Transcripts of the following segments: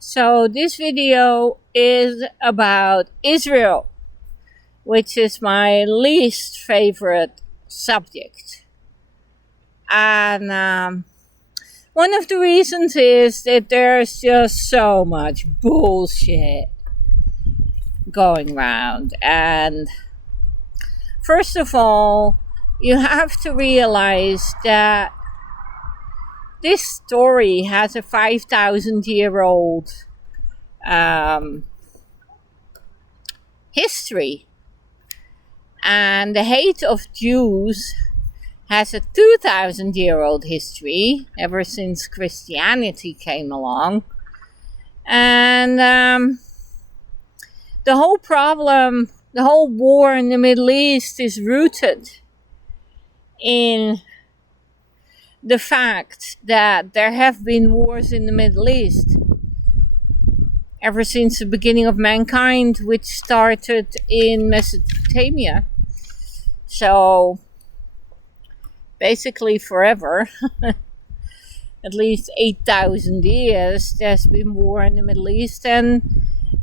So this video is about Israel, which is my least favorite subject. And one of the reasons is that there's just so much bullshit going around. And first of all, you have to realize that this story has a 5,000-year-old history, and the hate of Jews has a 2,000-year-old history ever since Christianity came along. And the whole problem, the whole war in the Middle East is rooted in the fact that there have been wars in the Middle East ever since the beginning of mankind, which started in Mesopotamia. So basically forever, at least 8,000 years, there's been war in the Middle East, and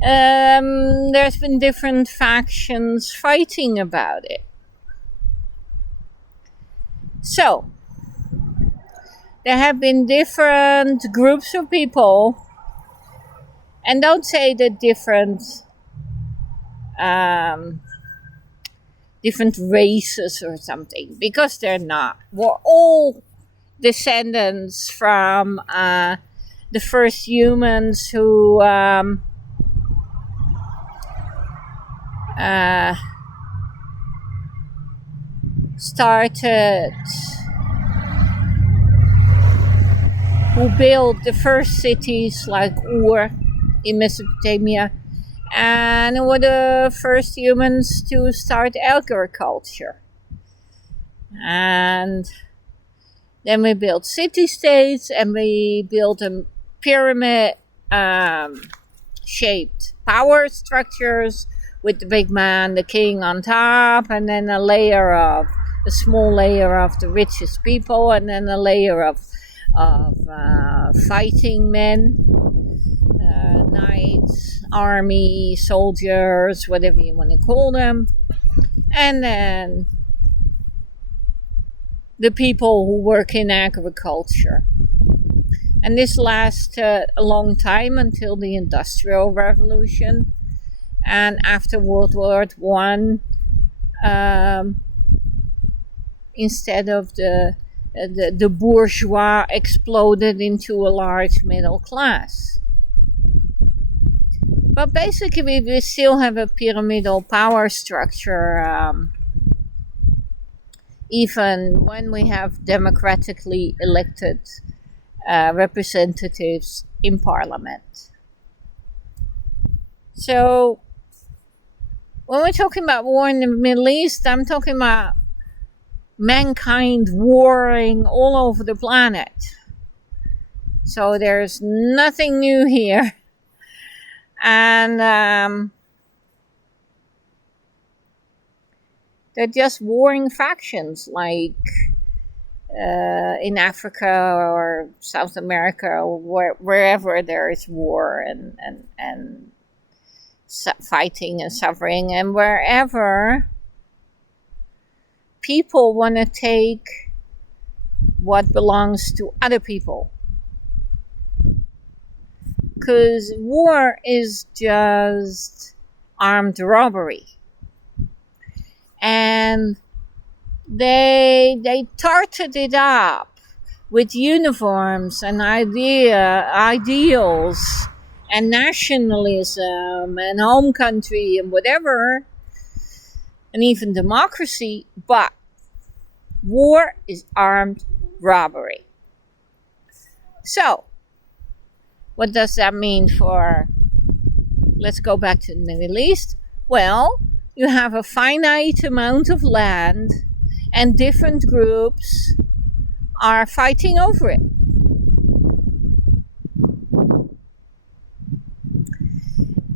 there's been different factions fighting about it. So there have been different groups of people, and don't say that different races or something, because they're not. We're all descendants from the first humans who who built the first cities like Ur in Mesopotamia, and were the first humans to start agriculture. And then we built city-states, and we built a pyramid shaped power structures with the big man, the king on top, and then a small layer of the richest people, and then a layer of fighting men, knights, army, soldiers, whatever you want to call them, and then the people who work in agriculture. And this lasted a long time until the Industrial Revolution, and after World War I, instead of the bourgeois exploded into a large middle class. But basically, we still have a pyramidal power structure, even when we have democratically elected representatives in parliament. So, when we're talking about war in the Middle East, I'm talking about mankind warring all over the planet. So there's nothing new here. And they're just warring factions, like in Africa or South America, or wherever there is war and fighting and suffering, and wherever people want to take what belongs to other people. Because war is just armed robbery. And they tarted it up with uniforms and ideals and nationalism and home country and whatever, and even democracy, but war is armed robbery. So, what does that mean for, let's go back to the Middle East? Well, you have a finite amount of land, and different groups are fighting over it.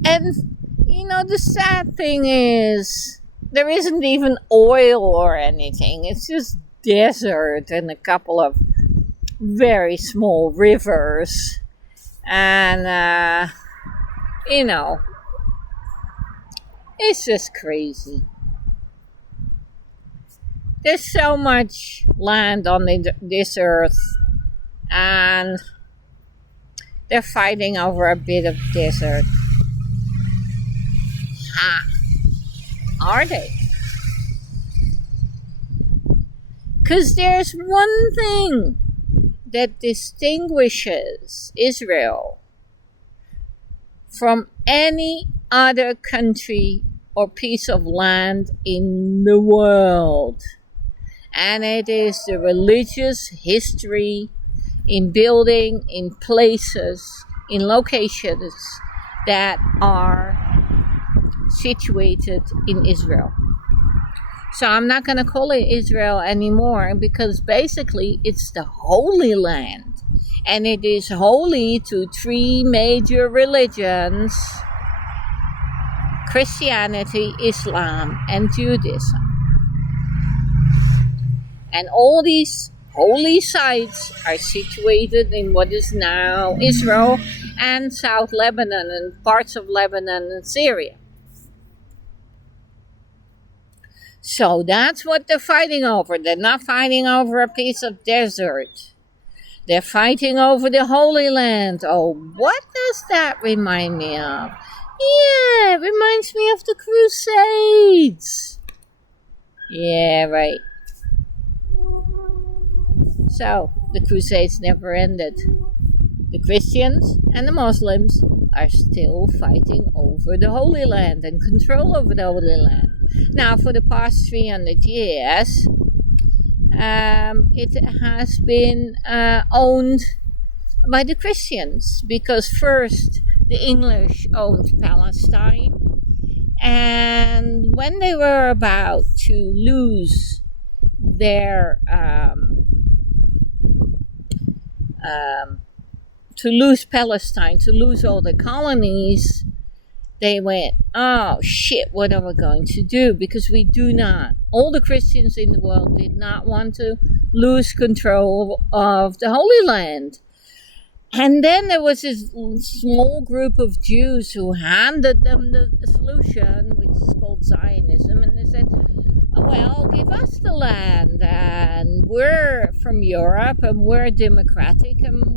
And, the sad thing is, there isn't even oil or anything. It's just desert and a couple of very small rivers. And, you know, it's just crazy. There's so much land on this earth, and they're fighting over a bit of desert. Are they? Because there's one thing that distinguishes Israel from any other country or piece of land in the world, and it is the religious history in building, in places, in locations that are situated in Israel. So I'm not going to call it Israel anymore, because basically it's the Holy Land, and it is holy to three major religions: Christianity, Islam, and Judaism. And all these holy sites are situated in what is now Israel and South Lebanon and parts of Lebanon and Syria. So that's what they're fighting over. They're not fighting over a piece of desert. They're fighting over the Holy Land. Oh, what does that remind me of? Yeah, it reminds me of the Crusades. Yeah, right. So, the Crusades never ended. The Christians and the Muslims are still fighting over the Holy Land and control over the Holy Land. Now, for the past 300 years, it has been owned by the Christians, because first the English owned Palestine, and when they were about to lose their Palestine, to lose all the colonies, they went, oh shit, what are we going to do? Because all the Christians in the world did not want to lose control of the Holy Land. And then there was this small group of Jews who handed them the solution, which is called Zionism, and they said, well, give us the land, and we're from Europe, and we're democratic, and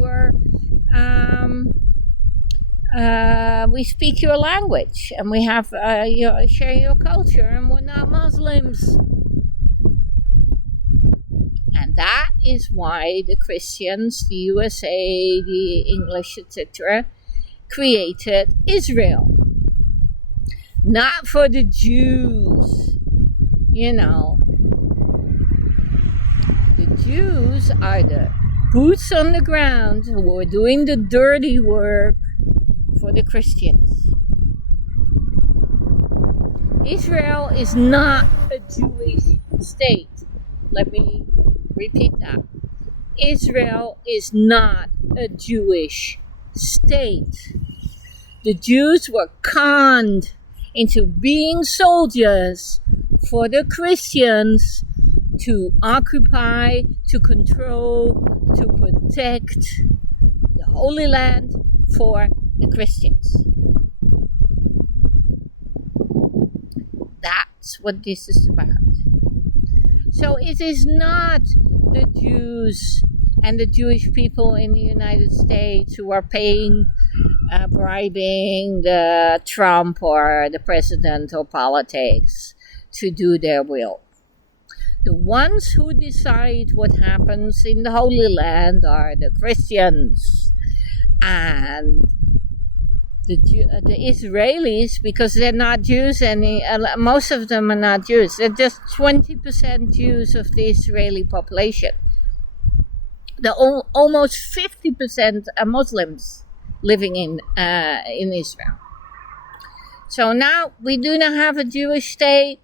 we speak your language, and we have share your culture, and we're not Muslims. And that is why the Christians, the USA, the English, etc., created Israel. Not for the Jews. The Jews are the boots on the ground who are doing the dirty work for the Christians. Israel is not a Jewish state. Let me repeat that. Israel is not a Jewish state. The Jews were conned into being soldiers for the Christians to occupy, to control, to protect the Holy Land for the Christians. That's what this is about. So it is not the Jews and the Jewish people in the United States who are bribing the Trump or the president or politics to do their will. The ones who decide what happens in the Holy Land are the Christians and the Israelis, because they're not Jews, and most of them are not Jews. They're just 20% Jews of the Israeli population. Almost 50% are Muslims living in Israel. So now we do not have a Jewish state.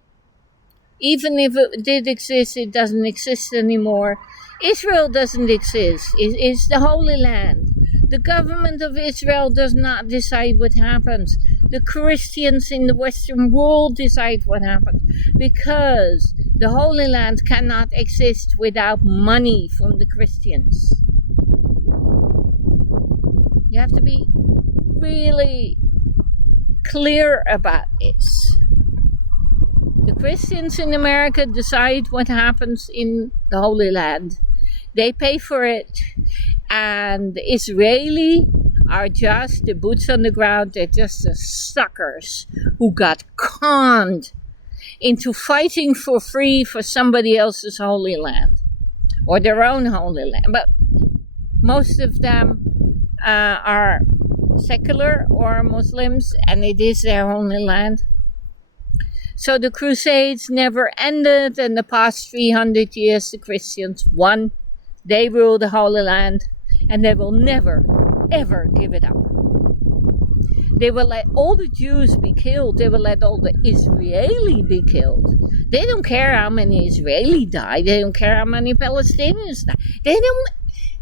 Even if it did exist, it doesn't exist anymore. Israel doesn't exist. It's the Holy Land. The government of Israel does not decide what happens. The Christians in the Western world decide what happens, because the Holy Land cannot exist without money from the Christians. You have to be really clear about this. The Christians in America decide what happens in the Holy Land. They pay for it. And the Israeli are just the boots on the ground. They're just the suckers who got conned into fighting for free for somebody else's Holy Land. Or their own Holy Land. But most of them are secular or Muslims, and it is their Holy Land. So the Crusades never ended. In the past 300 years, the Christians won. They rule the Holy Land, and they will never, ever give it up. They will let all the Jews be killed. They will let all the Israeli be killed. They don't care how many Israeli die. They don't care how many Palestinians die.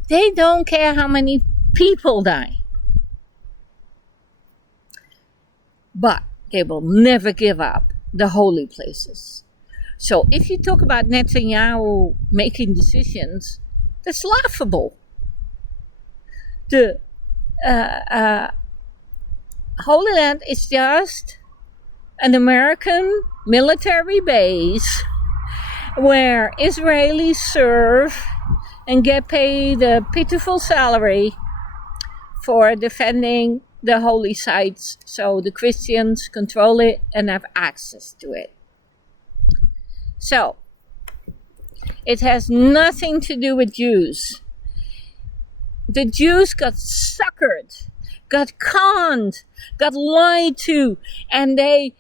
They don't care how many people die. But they will never give up the holy places. So if you talk about Netanyahu making decisions, that's laughable. The Holy Land is just an American military base where Israelis serve and get paid a pitiful salary for defending the holy sites, so the Christians control it and have access to it. So, it has nothing to do with Jews. The Jews got suckered, got conned, got lied to, and they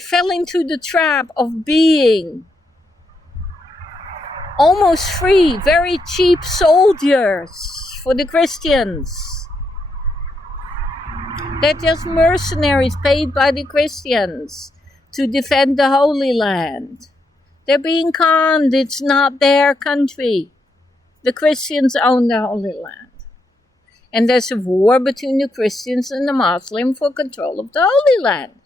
fell into the trap of being almost free, very cheap soldiers for the Christians. They're just mercenaries paid by the Christians to defend the Holy Land. They're being conned. It's not their country. The Christians own the Holy Land. And there's a war between the Christians and the Muslims for control of the Holy Land.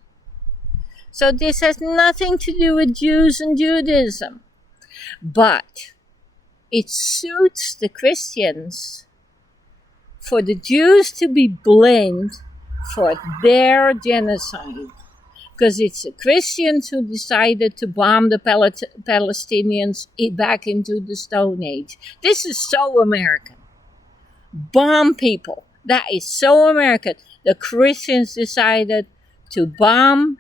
So this has nothing to do with Jews and Judaism. But it suits the Christians for the Jews to be blamed for their genocide. Because it's the Christians who decided to bomb the Palestinians back into the Stone Age. This is so American. Bomb people. That is so American. The Christians decided to bomb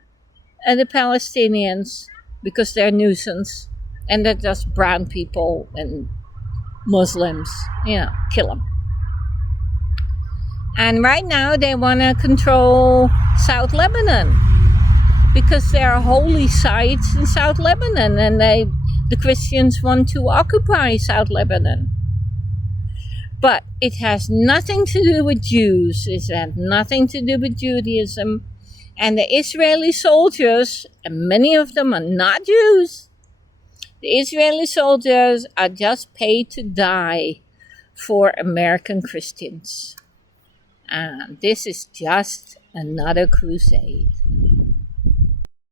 the Palestinians because they're a nuisance. And they're just brown people and Muslims. Kill them. And right now they want to control South Lebanon because there are holy sites in South Lebanon, and the Christians want to occupy South Lebanon. But it has nothing to do with Jews. It has nothing to do with Judaism. And the Israeli soldiers, and many of them are not Jews, the Israeli soldiers are just paid to die for American Christians. And this is just another crusade.